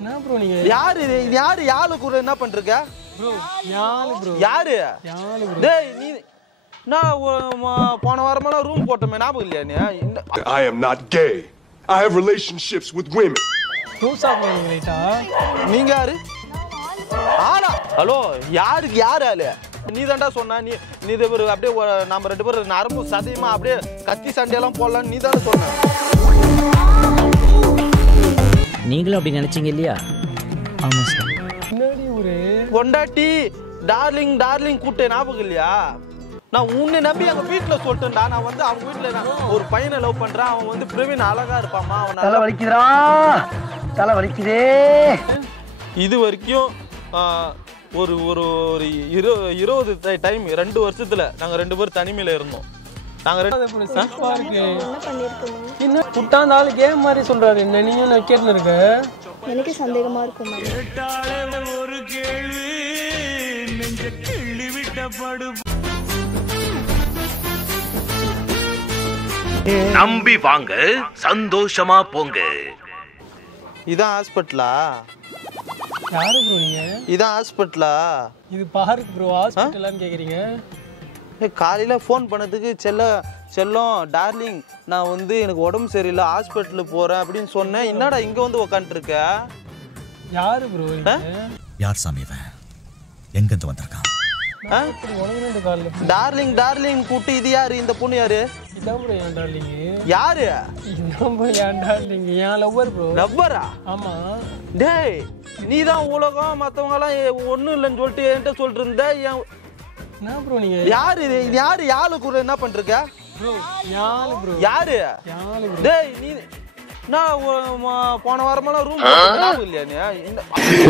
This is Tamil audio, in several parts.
என்ன ப்ரோ நீங்க யாரு யாரு கூட என்ன பண்றீங்க ப்ரோ யாரு ப்ரோ யாரு ப்ரோ டேய் நீ நான் போன வாரமெல்லாம் ரூம் போட்டமே ஞாபகம் இல்லையா நீ I am not gay. I have relationships with women. Room சாப்பிடுங்க ரைட்டா நீங்க யாரு ஆளா ஹலோ யாருக்கு யாரு ஆளு நீ தான்டா சொன்னா நீ இது ஒரு அப்படியே நம்ம ரெண்டு பேரும் நரம்பு சதையுமா அப்படியே கத்தி சண்டையெல்லாம் போடலான்னு நீ தானே சொன்ன நீங்களும் அப்படி நினைச்சீங்க இல்லையா? ஆமா சார் முன்னாடி ஒரு பொண்டாட்டி டார்லிங் டார்லிங் கூட்ட ஞாபகம் இல்லையா நான் உன்னை நம்பி எங்க வீட்டுல சொல்லிட்டேன்டா நான் வந்து அவங்க வீட்டுல நான் ஒரு பையனை லவ் பண்றேன் அவன் வந்து பிரவீன் அழகா இருப்பாமா அவன் தலை வலிக்குதுடா தலை வலிக்குதே இது வரைக்கும் ஒரு ஒரு ஒரு 20 டைம் 2 வருஷத்துல நாங்க 2 பேரும் தனிமையில இருந்தோம் நாங்க என்ன புட்டாந்த ஆளு கேம் மாதிரி சொல்றாரு என்ன நீங்க நான் கேட்டுன்னு இருக்க எனக்கு சந்தேகமா இருக்கும் ஒரு கேள்வி நெஞ்ச கிள்ளி விட்டப்படு நம்பி வாங்க சந்தோஷமா போங்க இதான் ஹாஸ்பிட்டலா யாரு ப்ரோ நீங்க இதான் ஹாஸ்பிட்டலா இது பார்க் ப்ரோ ஹாஸ்பிட்டலான்னு கேக்குறீங்க காலையில ஃபோன் பண்ணதுக்கு செல்லம் டார்லிங் நான் வந்து எனக்கு உடம்பு சரியில்லை ஹாஸ்பிட்டலுக்கு போறேன் அப்படின்னு சொன்னேன் என்னடா இங்க வந்து உக்காந்துருக்க யாரு ப்ரோ யார் சாமி இவன் எங்க இருந்து வந்திருக்கான் டார்லிங் டார்லிங் கூட்டி இது யாரு இந்த பொண்ணு யாரு இதான் ப்ரோ என் டார்லிங் யாரு இதான் ப்ரோ என் டார்லிங் என் லவ்வர் ப்ரோ லவ்வரா ஆமா டேய் நீதான் உலகம் மத்தவங்க எல்லாம் ஒண்ணும் இல்லைன்னு சொல்லிட்டு என்கிட்ட சொல்லிட்டு இருந்த என்ன ப்ரோ நீங்க யாரு யாரு கூட என்ன பண்றீங்க ப்ரோ யாரு ப்ரோ யாரு ப்ரோ டேய் நீ நான் போன வாரமெல்லாம் ரூம் ஞாபகம் இல்லையா நீ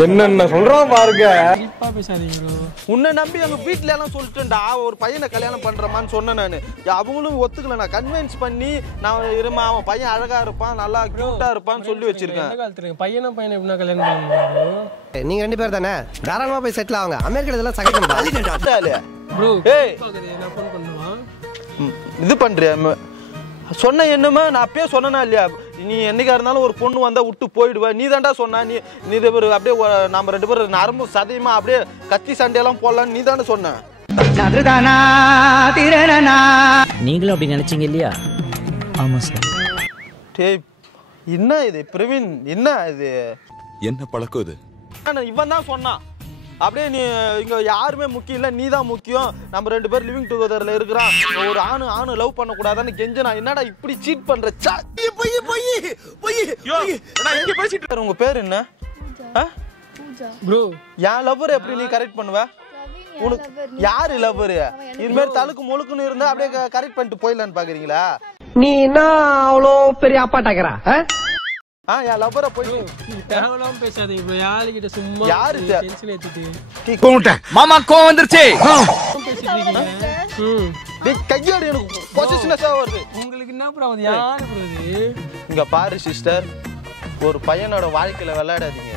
என்னென்ன சொல்றான் பாருங்க இப்பா பேசாதீங்க ப்ரோ உன்னை நம்பி எங்க வீட்டுல எல்லாம் சொல்லிட்டேன்டா ஒரு பையனை கல்யாணம் பண்றமான்னு சொன்னேன் நானு அவங்களும் ஒத்துக்கல நான் கன்வின்ஸ் பண்ணி நான் இருமா அவன் பையன் அழகா இருப்பான் நல்லா கியூட்டா இருப்பான்னு சொல்லி வச்சிருக்கேன் பையனை எப்படின்னா கல்யாணம் பண்ணுவாங்க நீங்க 2 பேர் தானே தாராளமா போய் செட்டில் ஆகுங்க அமெரிக்கா இதெல்லாம் சகிக்க ப்ரோ ஏய் நான் ஃபோன் பண்ணுவா இது பண்றியா சொன்ன என்னமா நான் அப்பயே சொன்னேனா இல்லையா நீ என்னைக்கா இருந்தாலும் ஒரு பொண்ணு வந்தா விட்டு போயிடுவ நீ தான்டா சொன்னா நீ இது ஒரு அப்படியே நம்ம 2 பேரும் நரம்பு சதையுமா அப்படியே கத்தி சண்டையெல்லாம் போடலான்னு நீ தானே சொன்ன நீங்களும் அப்படி நினைச்சீங்க இல்லையா? ஆமா சார் டேய் என்ன இது பிரவீன் என்ன இது என்ன பழக்கம் இது? இவன் தான் சொன்னான் அப்படியே நீ இங்க யாருமே முக்கியம் இல்லை நீ தான் முக்கியம் நம்ம 2 பேரும் லிவிங் டுகெதர்ல இருக்கிறான் ஒரு ஆணு லவ் பண்ண கூடாதான்னு கெஞ்சனா என்னடா இப்படி சீட் பண்ற உங்க பேர் என்ன ப்ரோ என் லவ்வர் எப்படி நீ கரெக்ட் பண்ணுவ உனக்கு யாரு லவ்வர் இது மாதிரி தலுக்கு முழுக்குன்னு இருந்தா அப்படியே கரெக்ட் பண்ணிட்டு போயிடலான்னு பாக்குறீங்களா நீ என்ன அவ்வளோ பெரிய அப்பாட்டாக்குறா என் லவ்வரை போய் தேவலாம் பேசாதீங்க ப்ரோ யாருக்கிட்ட சும்மா யாரு டென்ஷன் ஏத்திட்டு மாமா கோவம் வந்துருச்சு கையோடு எனக்கு பொசிஷனஸா வருது உங்களுக்கு என்ன ப்ரோ அது யாரு ப்ரோ இது இங்க பாரு சிஸ்டர் ஒரு பையனோட வாழ்க்கையில விளையாடாதீங்க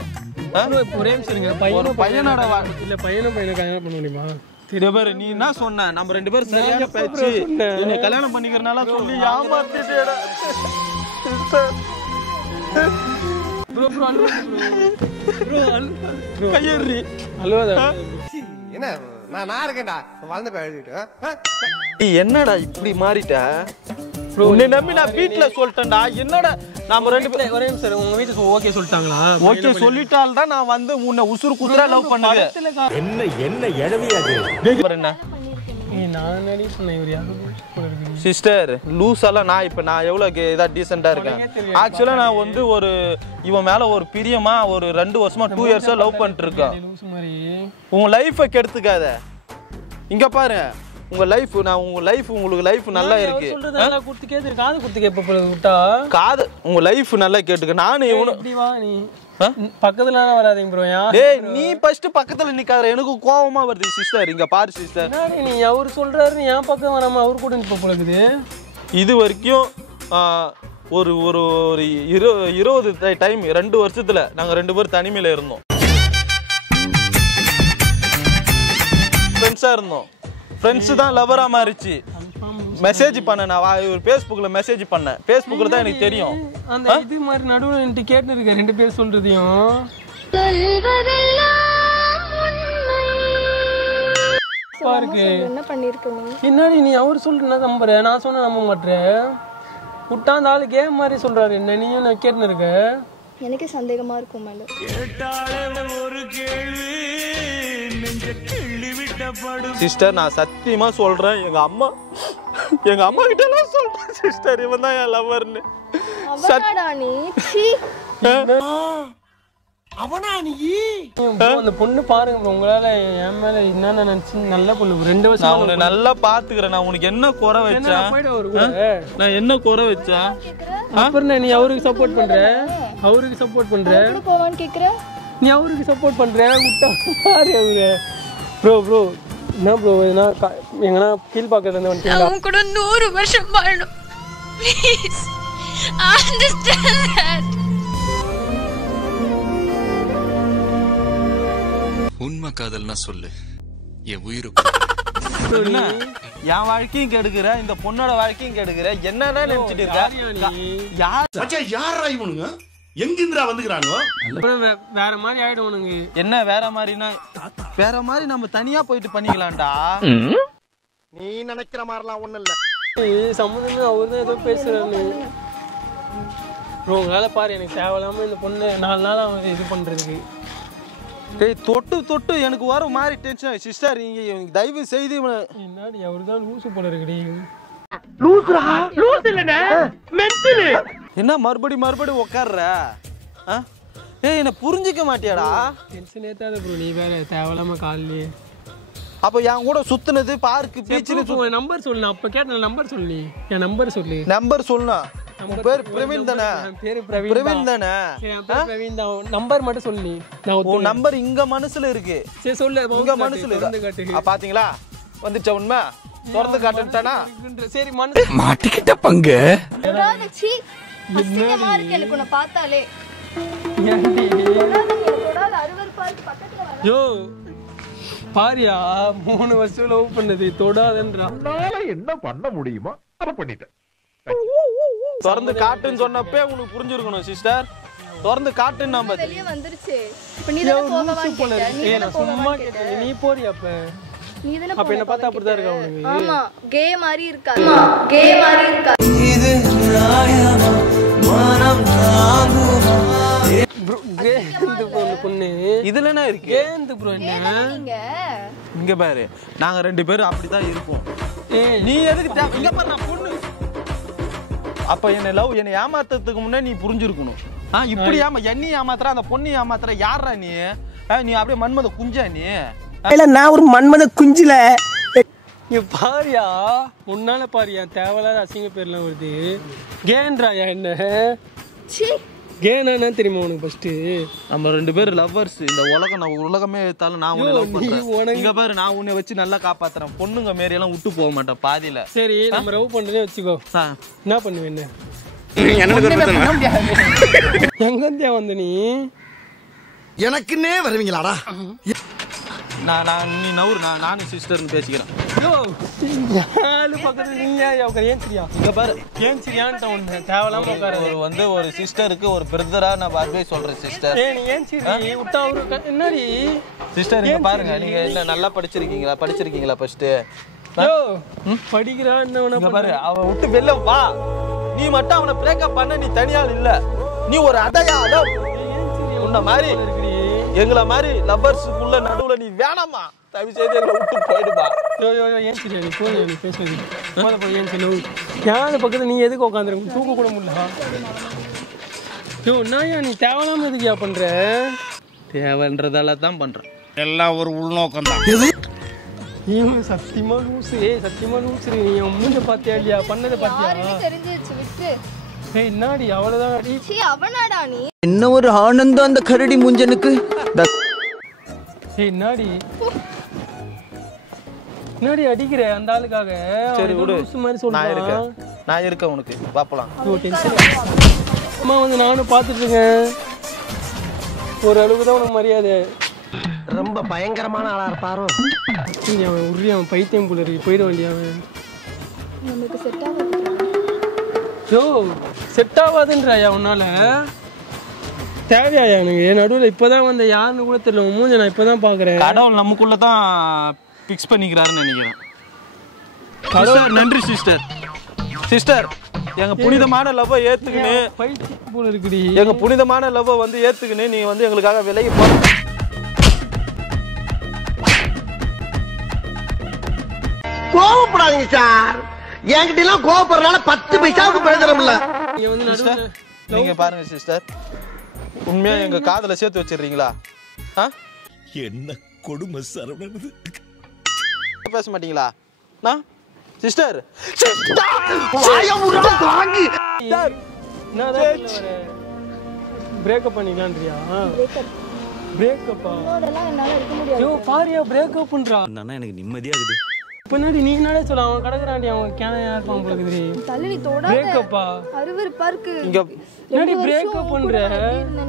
ஒரே நிமிஷம் பையனோட இல்ல பையனை கல்யாணம் பண்ண முடியுமா பாரு நீ என்ன சொன்ன நம்ம 2 பேரும் சரியான பேச்சு நீ கல்யாணம் பண்ணிக்கிறனால சொல்லி ஏமாத்திட்டேடா ப்ரோ கையேறி அழுவாத என்ன நான் இருக்கேன்டா வளர்ந்து போய் எழுதிட்டு என்னடா இப்படி மாறிட்ட உன்னை நம்பி நான் வீட்டுல சொல்லிட்டேன்டா என்னடா நாம 2 பேரும் ஒரே நிமிஷம் உங்க வீட்டுக்கு ஓகே சொல்லிட்டாங்களா ஓகே சொல்லிட்டால் தான் நான் வந்து உன்னை உசுறு குத்துறா லவ் பண்ணது என்ன எழவியாது என்ன நான் நடி சொன்னேன் இவர் யாரும் சிஸ்டர் லூஸெல்லாம் நான் எவ்வளவு இதா டீசெண்டா இருக்கேன் ஆக்சுவலா நான் வந்து ஒரு இவன் மேல ஒரு பிரியமா ஒரு 2 வருஷமா 2 இயர்ஸா லவ் பண்ணிட்டு இருக்கேன் உங்க லைஃபை கெடுத்துக்காத இங்க பாரு உங்க லைஃப் உங்களுக்கு லைஃப் நல்லா இருக்கு சொல்றதெல்லாம் குடுத்து கேக்குது காது குடுத்து கேப்ப விட்டா காது உங்க லைஃப் நல்லா கேட்டுக்க நானே இப்படி வா நீ பக்கத்துல வராதீங்க ப்ரோ டேய் நீ ஃபர்ஸ்ட் பக்கத்துல நிக்காத எனக்கு கோவமா வருது சிஸ்டர் இங்க பாரு சிஸ்டர் நீ அவர் சொல்றாரு நீ ஏன் பக்கம் வராம அவர் கூட நிப்ப போலக்குது இது வரைக்கும் ஒரு ஒரு 20 டைம் 2 வருஷத்துல நாங்க 2 பேரும் தனிமையில இருந்தோம் ஃப்ரெண்ட்ஸா இருந்தோம் ஃப்ரெண்ட்ஸ் தான் லவரா மாறிச்சு மெசேஜ் பண்ண நான் ஒரு Facebookல மெசேஜ் பண்ணேன். Facebookல தான் எனக்கு தெரியும். அந்த இது மாதிரி நடுவுல நின்னு கேட்டு இருக்க ரெண்டு பேர் சொல்றதையும். பாருக்கு என்ன பண்ணிருக்க நீ? என்னடி நீ அவர் சொல்றேன்னா நம்புற, நான் சொன்ன நம்ப மாட்டேன். விட்டா அந்த ஆளு கேம் மாதிரி சொல்றாரு. என்ன நீயும் நான் கேட்டுன்னு இருக்க. எனக்கு சந்தேகமா இருக்கும் மேல. சிஸ்டர் நான் சத்தியமா சொல்றேன், எங்க அம்மா கிட்ட எல்லாம் சொல்றேன் சிஸ்டர், இவன் தான் என் லவ்வர்னு. அவனாடா நீ? சீ. அவனா நீ? அந்த பொண்ணு பாருங்க bro, உங்களால என் மேல என்னென்ன நினைச்சு. நல்ல பொண்ணு 2 வருஷம் நான் உன்னை நல்லா பாத்துக்கிறேன். நான் உனக்கு என்ன குறை வச்சேன்? நான் என்ன குறை வச்சேன்? அப்புறம் நீ அவருக்கு சப்போர்ட் பண்ற, அவருக்கு சப்போர்ட் பண்ற, போவான்னு கேக்குற. நீ அவருக்கு சப்போர்ட் பண்ற. விட்டா பாரு அவரு. ப்ரோ என்ன ப்ரோ, எங்கன்னா கீழ் பாக்கத்துல இருந்து வந்துட்டீங்களா? அவன் கூட 100 வருஷம் வாழணும். Please understand that. உண்மை காதல்னா சொல்லு, என் உயிருக்கு. என் வாழ்க்கையும் கெடுக்கிற, இந்த பொண்ணோட வாழ்க்கையும் கெடுக்கிற. என்னன்னா நினைச்சிட்டு இருக்க? யாரா இவனுங்க? எங்கிருந்துடா வந்துக்கிறானுங்க? வேற மாதிரி ஆயிடுவானுங்க. என்ன வேற மாதிரினா? வேற மாதிரி நம்ம தனியா போயிட்டு பண்ணிக்கலாம்டா. நீ நினைக்கிற மாதிரிலாம் ஒண்ணும் இல்ல. சம்மந்தமே அவர்தான் ஏதோ பேசுறாரு ப்ரோ. உங்களால பாரு எனக்கு தேவையில்லாம இந்த பொண்ணு 4 நாள் அவன் இது பண்றதுக்கு. டேய் தொட்டு எனக்கு வர மாதிரி டென்ஷன். சிஸ்டர் நீங்க தயவு செய்து என்னடி அவர்தான் லூசு போல இருக்குடி. லூஸ் இல்லனே, மென்டல். என்ன மறுபடி உட்கார்ற? ஏய் என்ன புரிஞ்சிக்க மாட்டியாடா? டென்ஷன் ஏத்தாத ப்ரோ, நீ வேற தேவையில்லாம கால்லி. அப்ப என் கூட சுத்துனது பார்க்கு பீச்ல நம்பர் சொல்லு. அப்ப கேட்ட நம்பர் சொல்லு. என் நம்பர் சொல்லு. நம்பர் சொல்லு. உன் பேர் பிரவீன் தானே? பேரு பிரவீன் தானே? என் பேர் பிரவீன் தான். நம்பர் மட்டும் சொல்லு. நான் உன் நம்பர் இங்க மனசுல இருக்கு. சரி சொல்லு. இங்க மனசுல இருக்கு. பாத்தீங்களா வந்துச்ச உண்மை. திறந்து காட்டுட்டானா? சரி மனசு மாட்டிக்கிட்ட பங்கு. சி அசிங்கமா இருக்கு எனக்கு உன்னை பார்த்தாலே. யோ பாரியா 3 வருஷம் லவ் பண்ணது தொடாதன்றா. என்ன பண்ண முடியுமா அத பண்ணிட்டேன். திறந்து காட்டுன்னு சொன்னப்பே உங்களுக்கு புரிஞ்சிருக்கணும் சிஸ்டர். திறந்து காட்டுன்னு நம்ம வெளிய வந்துருச்சு. இப்ப நீ தான் போகவான்னு கேட்ட. நீ தான் சும்மா கேட்ட. நீ போறியா அப்ப? நீ தான அப்ப என்ன பார்த்தா அப்படிதான் இருக்கா உனக்கு? ஆமா கே மாதிரி இருக்கா. கே மாதிரி இருக்கா. இது நியாயமா மனம் தாங்குமா? ப்ரோ கேந்து பொண்ணு இதுல என்ன இருக்கு? கேந்து ப்ரோ என்ன? இங்க பாரு, நாங்க 2 பேரும் அப்படிதான் இருப்போம். நீ எதுக்கு இங்க பாரு, நான் பொண்ணு. அப்ப என்னை ஏமாத்துறதுக்கு முன்னே நீ புரிஞ்சிருக்கணும். இப்படி என்னை ஏமாத்துற, அந்த பொண்ணு ஏமாத்துற. யாரா நீ? நீ அப்படியே மன்மத குஞ்சா நீ? இல்ல நான் ஒரு மன்மத குஞ்சில. நீ பாரியா உன்னால பாரியா தேவையில்லாத அசிங்க பேர்லாம் வருது. கேன்றாயா என்ன? கேனா என்ன தெரியுமா உனக்கு? ஃபர்ஸ்ட் நம்ம 2 பேரும் லவ்வர்ஸ். இந்த உலகமே எடுத்தாலும் நான் உன்னை லவ் பண்றேன். இங்க பாரு, நான் உன்னை வச்சு நல்லா காப்பாத்துறேன். பொண்ணுங்க மாரி எல்லாம் விட்டு போக மாட்டேன் பாதியில. சரி நம்ம லவ் பண்றதே வச்சுக்கோ. என்ன பண்ணுவேன்? என்ன எங்க வந்த நீ? எனக்குன்னே வருவீங்களாடா? நீ நவுறு, நானும் சிஸ்டர்னு பேசிக்கிறேன். ஒரு சிஸ்டருக்கு ஒரு பிரதரா நான் அட்வைஸ் சொல்றேன் சிஸ்டர். சிஸ்டர் இங்க பாருங்க, நீங்க என்ன நல்லா படிச்சிருக்கீங்களா ஃபர்ஸ்ட்? படிக்கிறா பாரு, அவ விட்டு வெளில வா. நீ மட்டும் அவனை பிரேக்கப் பண்ண, நீ தனியால் இல்ல, நீ ஒரு அடையாளம். உன்ன மாதிரி எங்களை மாதிரி லவ்வர்ஸுக்குள்ள நடுவுல நீ வேணாமா? தயவு செய்து எங்களை விட்டு போயிடுப்பா. ஏன் சரியா நீ போய் நீ பேசுறது ஏன் சொல்லு. யாரு பக்கத்துல நீ எதுக்கு உட்காந்துருக்க? தூக்க கூட முடியல. என்னையா நீ தேவையில்லாம எதுக்கியா பண்ற? தேவைன்றதால தான் பண்றேன். எல்லாம் ஒரு உள்நோக்கம் தான். சத்தியமா லூசு. சத்தியமா லூசு. நீ மூஞ்ச பாத்தியா இல்லையா? பண்ணதை பாத்தியா? தெரிஞ்சிருச்சு விட்டு. என்னடி அவ்வளவுதான். அவனாடா நீ? என்ன ஒரு ஆனந்தம் அந்த கரடி முஞ்சனுக்கு. என்னடி அடிக்கிற அந்த ஆளுக்காக? சரி விடு, மாதிரி சொல்றேன். நான் இருக்கேன் உனக்கு. பாப்பலாம். அம்மா வந்து நானும் பாத்துட்டு இருக்கேன். ஒரு அளவுக்கு தான் உனக்கு மரியாதை. ரொம்ப பயங்கரமான ஆளா இருப்பாரோ? அவன் உரிய அவன் பைத்தியம் போல இருக்கு. போயிட வேண்டிய அவன். நமக்கு செட் ஆகாது. யோ செட் ஆகாதுன்றாயா உன்னால? தேவையாயா எனக்கு? நடுவில் இப்போதான் வந்த யாருன்னு கூட தெரியல. உன் மூஞ்ச நான் இப்போதான் பார்க்குறேன். கடவுள் நமக்குள்ள தான் ஃபிக்ஸ் பண்ணிக்கிறாருன்னு நினைக்கிறேன். கடவுள் நன்றி சிஸ்டர். சிஸ்டர் எங்க புனிதமான லவ்வை ஏத்துக்கினு போல இருக்குடி. எங்க புனிதமான லவ்வை வந்து ஏத்துக்கினு நீ வந்து எங்களுக்காக விலகி போ. கோவப்படாதீங்க சார். என்கிட்ட எல்லாம் கோவப்படுறதுனால 10 பைசாவுக்கு பிரயோஜனம் இல்ல. நீங்க பாருங்க சிஸ்டர், உண்மையா எங்க காதல சேர்த்து வச்சிடுறீங்களா? என்ன கொடுமை சரவணன். பேச மாட்டீங்களா? Sister breakup பண்ணிக்கலான்றியா? பிரேக்கப்பா யோ பாரியா பிரேக்கப் பண்றா. எனக்கு நிம்மதியாகுது. பின்னாடி நீ என்னடே சொல்ல? அவன் கடக்குறான்டி. அவன் கேனையா இருப்பான் உங்களுக்கு. தள்ளி நீ தொடாத. பிரேக்கப்பா அருவருப்பா இருக்கு. இங்க என்னடி பிரேக்கப் பண்ற?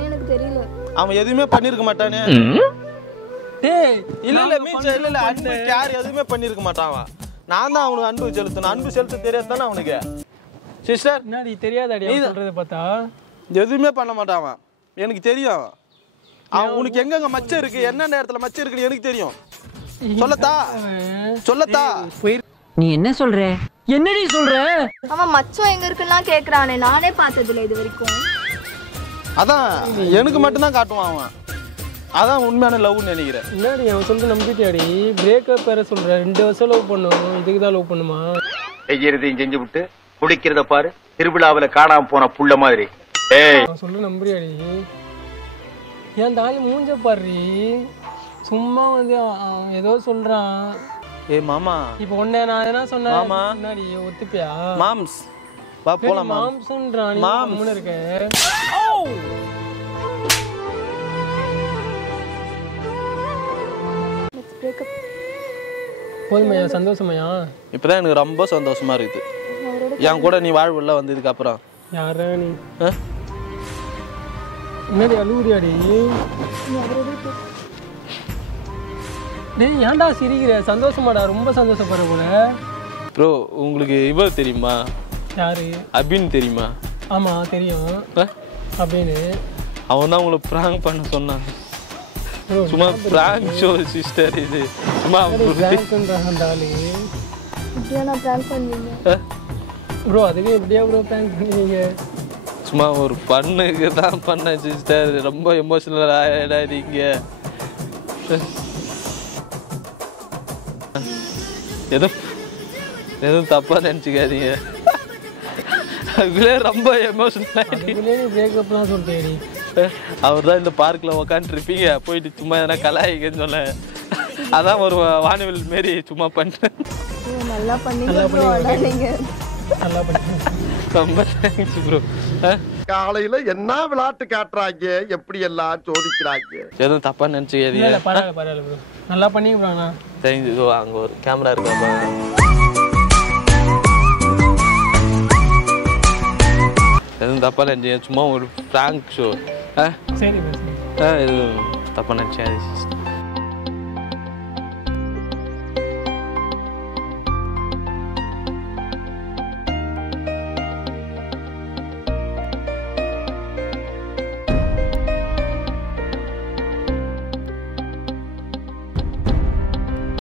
எனக்கு தெரியல. அவன் எதுவுமே பண்ணிருக்க மாட்டானே. டேய் இல்ல மீன்ஸ் இல்ல அன்பு யார் எதுவுமே பண்ணிருக்க மாட்டான். அவன் நான் தான் அவனுக்கு அன்பு செலுத்தணும். அன்பு செலுத்த தெரியாது தானே அவனுக்கு. சிஸ்டர் என்னடி தெரியாதாடி அவன் சொல்றத பார்த்தா? எதுவுமே பண்ண மாட்டான் அவன். எனக்கு தெரியும். அவன் உனக்கு எங்கெங்க மச்சம் இருக்கு, என்ன நேரத்துல மச்சம் இருக்குன்னு எனக்கு தெரியும். சொல்லத்தா நீ என்ன சொல்ற? என்னடி சொல்ற? அவன் மச்சம் எங்க இருக்குன்னா கேக்குறானே. நானே பார்த்தது இல்ல இது வரைக்கும். அதான் எனக்கு மட்டும் தான் காட்டுவான் அவன். அதான் உண்மையான லவ்னு நினைக்கிறேன். என்னடி அவன் சொல்லிட்டு நம்பிட்டியாடி? பிரேக்கப் வேற சொல்ற. 2 வருஷம் லவ் பண்ணும். இதுக்கு தான் லவ் பண்ணுமா? செய்யறதையும் செஞ்சு விட்டு குடிக்கிறத பாரு. திருவிழாவில காணாம போன புள்ள மாதிரி. அவன் சொல்ல நம்புறியாடி? ஏன் தாய் மூஞ்ச பாரு. சும்மா வந்து ஏதோ சொல்றான். மாமா இப்போ உன்னை நான் என்ன சொன்னேன்? மாமா முன்னாடி ஒத்துப்பியா? மாம்ஸ் வா போலாம். மாம்ஸ்ன்றான். மாம்னு இருக்க. போதுமையா? சந்தோஷமையா? இப்பதான் எனக்கு ரொம்ப சந்தோஷமா இருக்குது. என் கூட நீ வாழ்வுல வந்ததுக்கு அப்புறம். யாரா நீ? என்னடி அழுகுறியாடி? டேய் ஏன்டா சிரிக்கிற? சந்தோஷமாடா, ரொம்ப சந்தோஷப்படுற போல. ப்ரோ உங்களுக்கு இவர் தெரியுமா? யாரு? அபின் தெரியுமா? ஆமா தெரியும். அபின் அவன் தான் உங்களை பிராங்க் பண்ண சொன்னான். சும்மா பிராங்க் ஷோ சிஸ்டர். இது சும்மா பிராங்க் பண்றாங்கடாலே. இப்படியா நான் பிராங்க் பண்ணீங்க? ப்ரோ அதுவே எப்படியா ப்ரோ பிராங்க் பண்ணீங்க? சும்மா ஒரு பண்ணுக்கு தான் பண்ணேன் சிஸ்டர். ரொம்ப எமோஷனல் ஆயிடாதீங்க. எதுவும் தப்பா நினைச்சுக்காதீங்க. அதுக்குள்ளே ரொம்ப எமோஷனல் ஆயிடுச்சு. பிரேக்கப்லாம் சொல்லிட்டேன். அவர் தான் இந்த பார்க்கில் உக்காந்துருப்பீங்க, போயிட்டு சும்மா எதனா கலாய்க்குன்னு சொன்னேன். அதான் ஒரு வானவில் மாரி சும்மா பண்ணுறேன். நல்லா பண்ணீங்க. ரொம்ப தேங்க்ஸ் ப்ரோ. காலையில என்ன விளையாட்டு காட்டுறாங்க, எப்படி எல்லாம் சோதிக்கிறாங்க. எதுவும் தப்பா நினைச்சுக்காதீங்க. பரவாயில்ல ப்ரோ, நல்லா பண்ணிங்க. தேங்க்யூ. அங்கே ஒரு கேமரா இருக்கு. எதுவும் தப்பா நினைச்சீங்க, சும்மா ஒரு பிராங்க் ஷோ. சரி எதுவும் தப்பா நினைச்சேன்.